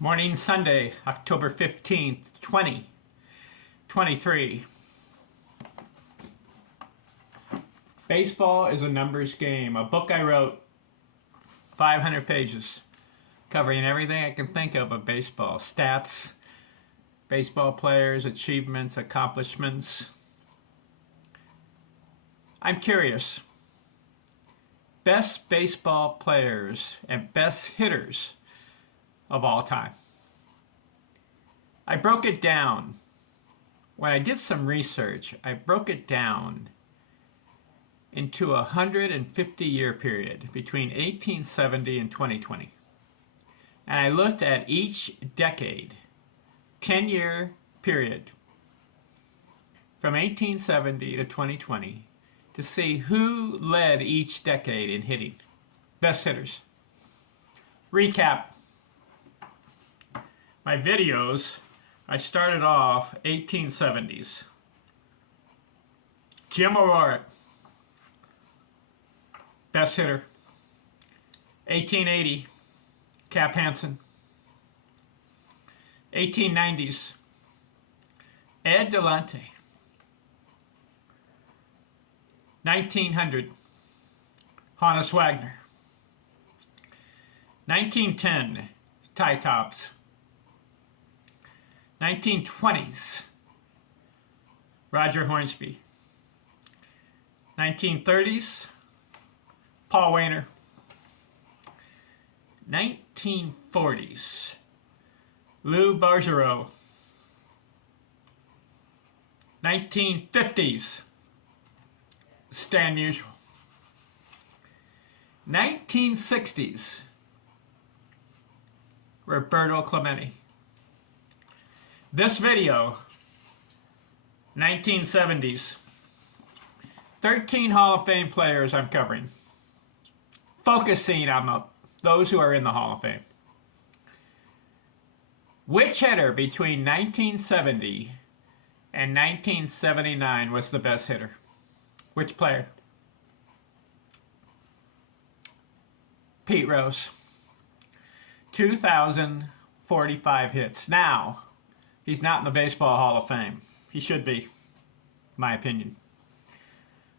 Morning Sunday, October 15th, 2023. Baseball is a numbers game. A book I wrote, 500 pages, covering everything I can think of baseball. Stats, baseball players, achievements, accomplishments. I'm curious. Best baseball players and best hitters of all time. I broke it down. When I did some research, I broke it down into a 150-year period between 1870 and 2020. And I looked at each decade, 10-year period, from 1870 to 2020, to see who led each decade in hitting. Best hitters. Recap. My videos, I started off 1870s. Jim O'Rourke, best hitter. 1880, Cap Hansen. 1890s, Ed Delante. 1900, Honus Wagner. 1910, Ty Cobbs. 1920s, Roger Hornsby. 1930s, Paul Waner. 1940s, Lou Bergeron. 1950s, Stan Musial. 1960s, Roberto Clemente. This video, 1970s, 13 Hall of Fame players I'm covering, focusing on those who are in the Hall of Fame. Which hitter between 1970 and 1979 was the best hitter? Which player? Pete Rose. 2,045 hits. Now, he's not in the Baseball Hall of Fame. He should be, in my opinion.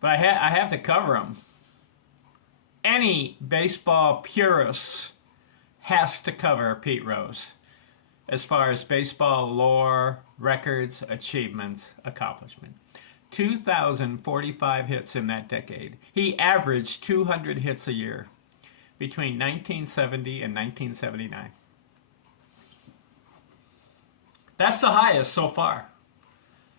But I have to cover him. Any baseball purist has to cover Pete Rose as far as baseball lore, records, achievements, accomplishment. 2,045 hits in that decade. He averaged 200 hits a year between 1970 and 1979. That's the highest so far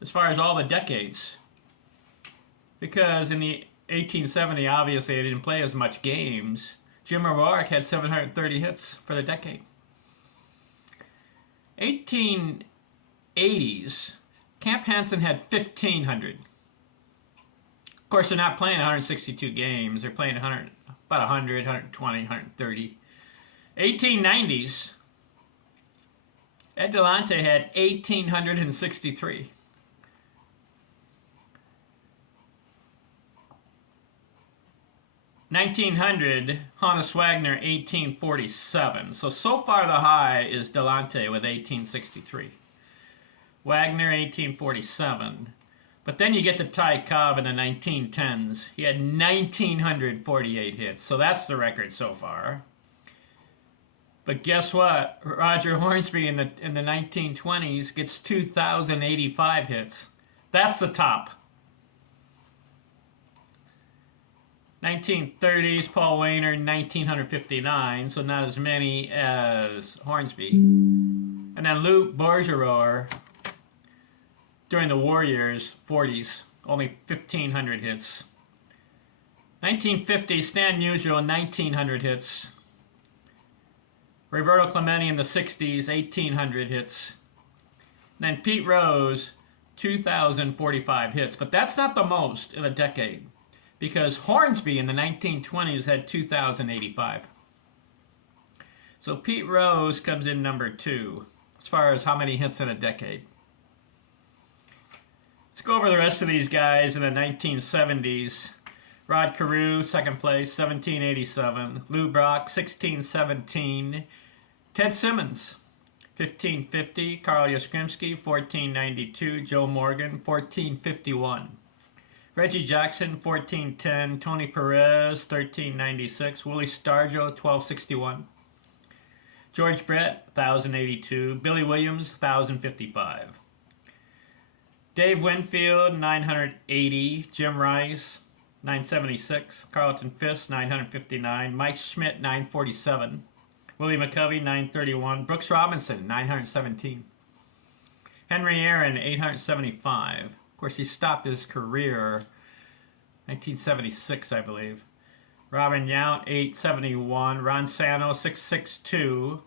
as all the decades. Because in the 1870, obviously, they didn't play as much games. Jim O'Rourke had 730 hits for the decade. 1880s, Cap Hansen had 1,500. Of course, they're not playing 162 games. They're playing about 100, 120, 130. 1890s, Ed Delante had 1,863. 1900, Honus Wagner, 1847. So far the high is Delante with 1863. Wagner, 1847. But then you get to Ty Cobb in the 1910s. He had 1,948 hits. So that's the record so far. But guess what? Roger Hornsby in the 1920s gets 2,085 hits. That's the top. 1930s, Paul Waner, 1,959, so not as many as Hornsby. And then Lou Bergeron, during the war years, 40s, only 1,500 hits. 1950, Stan Musial, 1,900 hits. Roberto Clemente in the 60s, 1,800 hits. And then Pete Rose, 2,045 hits. But that's not the most in a decade, because Hornsby in the 1920s had 2,085. So Pete Rose comes in number 2 as far as how many hits in a decade. Let's go over the rest of these guys in the 1970s. Rod Carew, second place, 1787. Lou Brock, 1617. Ted Simmons, 1550, Carl Yastrzemski. 1492, Joe Morgan. 1451. Reggie Jackson, 1410. Tony Perez, 1396. Willie Stargell, 1261. George Brett, 1082. Billy Williams, 1055. Dave Winfield, 980. Jim Rice, 976. Carlton Fisk, 959. Mike Schmidt, 947. Willie McCovey, 931. Brooks Robinson, 917. Henry Aaron, 875. Of course, he stopped his career 1976, I believe. Robin Yount, 871. Ron Santo, 662.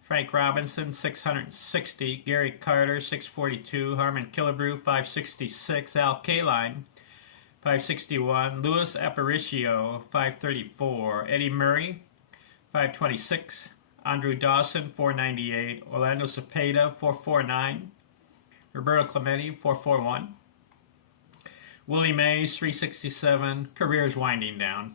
Frank Robinson, 660. Gary Carter, 642. Harmon Killebrew, 566. Al Kaline, 561. Louis Aparicio, 534. Eddie Murray, 526. Andrew Dawson, 498. Orlando Cepeda, 449. Roberto Clemente, 441. Willie Mays, 367. Career's winding down.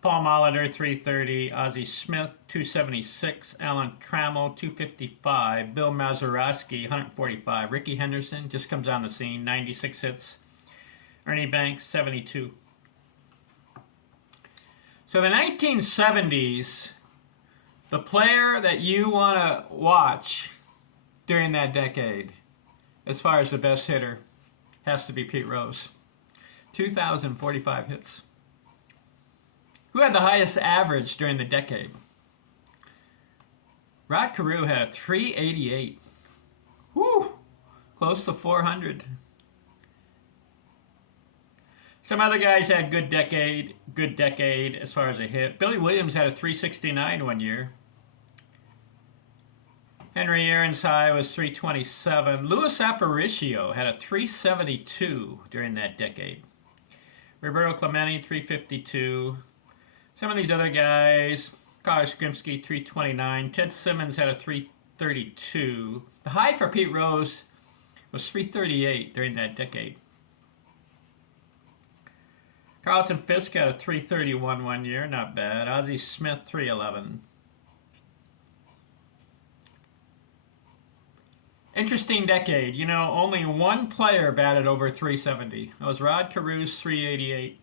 Paul Molitor, 330. Ozzie Smith, 276. Alan Trammell, 255. Bill Mazeroski, 145. Ricky Henderson just comes on the scene, 96 hits. Ernie Banks, 72. So the 1970s, the player that you want to watch during that decade, as far as the best hitter, has to be Pete Rose. 2,045 hits. Who had the highest average during the decade? Rod Carew had a 388. Woo! Close to 400. Some other guys had good decade as far as a hit. Billy Williams had a 369 one year. Henry Aaron's high was 327. Louis Aparicio had a 372 during that decade. Roberto Clemente, 352. Some of these other guys, Carl Yastrzemski, 329. Ted Simmons had a 332. The high for Pete Rose was 338 during that decade. Carlton Fisk had a 331 one year, not bad. Ozzie Smith, 311. Interesting decade. You know, only one player batted over 370. That was Rod Carew's 388.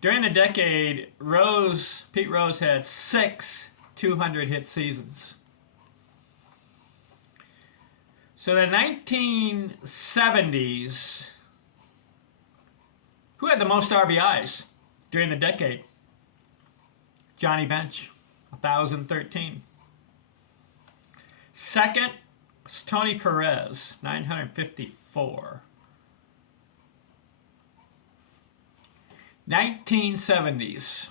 During the decade, Pete Rose had 6 200-hit seasons. So the 1970s, who had the most RBIs during the decade? Johnny Bench, 1,013. Second was Tony Perez, 954. 1970s.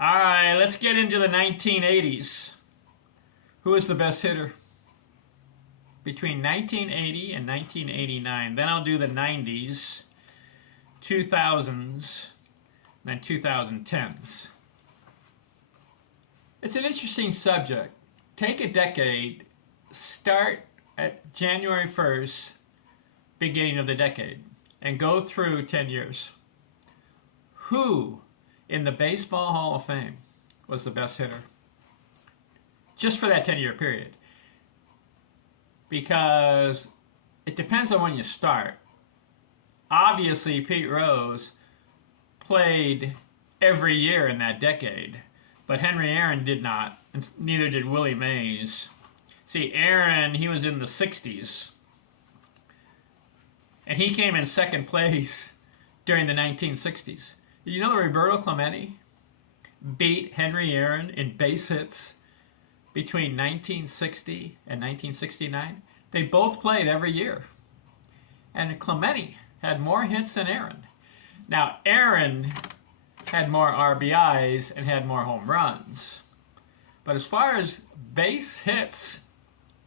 All right, let's get into the 1980s. Who was the best hitter? Between 1980 and 1989. Then I'll do the 90s, 2000s, and then 2010s. It's an interesting subject. Take a decade, start at January 1st, beginning of the decade, and go through 10 years. Who in the Baseball Hall of Fame was the best hitter? Just for that 10-year period. Because it depends on when you start. Obviously, Pete Rose played every year in that decade, but Henry Aaron did not, and neither did Willie Mays. See, Aaron, he was in the 60s, and he came in second place during the 1960s. Did you know that Roberto Clemente beat Henry Aaron in base hits between 1960 and 1969? They both played every year. And Clemente had more hits than Aaron. Now, Aaron had more RBIs and had more home runs. But as far as base hits,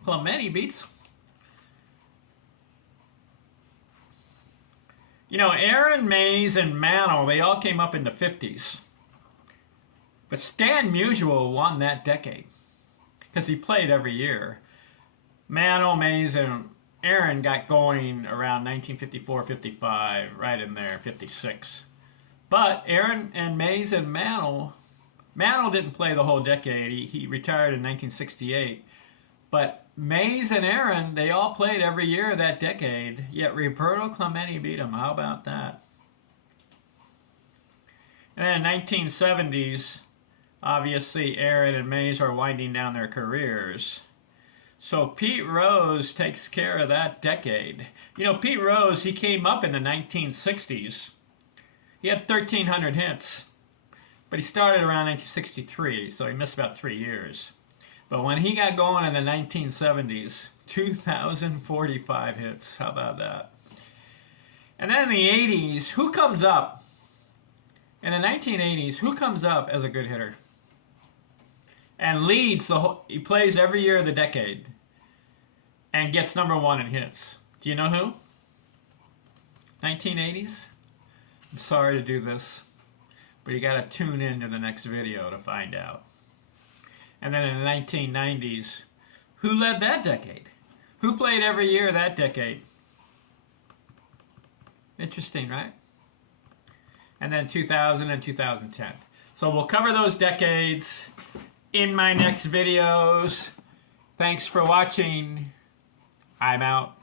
Clemente beats. You know, Aaron, Mays, and Mantle, they all came up in the 50s. But Stan Musial won that decade because he played every year. Mantle, Mays, and Aaron got going around 1954, 55, right in there, 56. But Aaron and Mays and Mantle Mantle didn't play the whole decade. He retired in 1968. But Mays and Aaron, they all played every year of that decade. Yet Roberto Clemente beat them. How about that? And then in the 1970s, obviously Aaron and Mays are winding down their careers. So Pete Rose takes care of that decade. You know, Pete Rose, he came up in the 1960s. He had 1,300 hits. But he started around 1963, so he missed about 3 years. But when he got going in the 1970s, 2,045 hits. How about that? And then in the 80s, who comes up? In the 1980s, who comes up as a good hitter? And leads the whole, he plays every year of the decade and gets #1 in hits. Do you know who? 1980s? I'm sorry to do this, but you gotta tune in to the next video to find out. And then in the 1990s, who led that decade? Who played every year of that decade? Interesting, right? And then 2000 and 2010. So we'll cover those decades in my next videos. Thanks for watching. I'm out.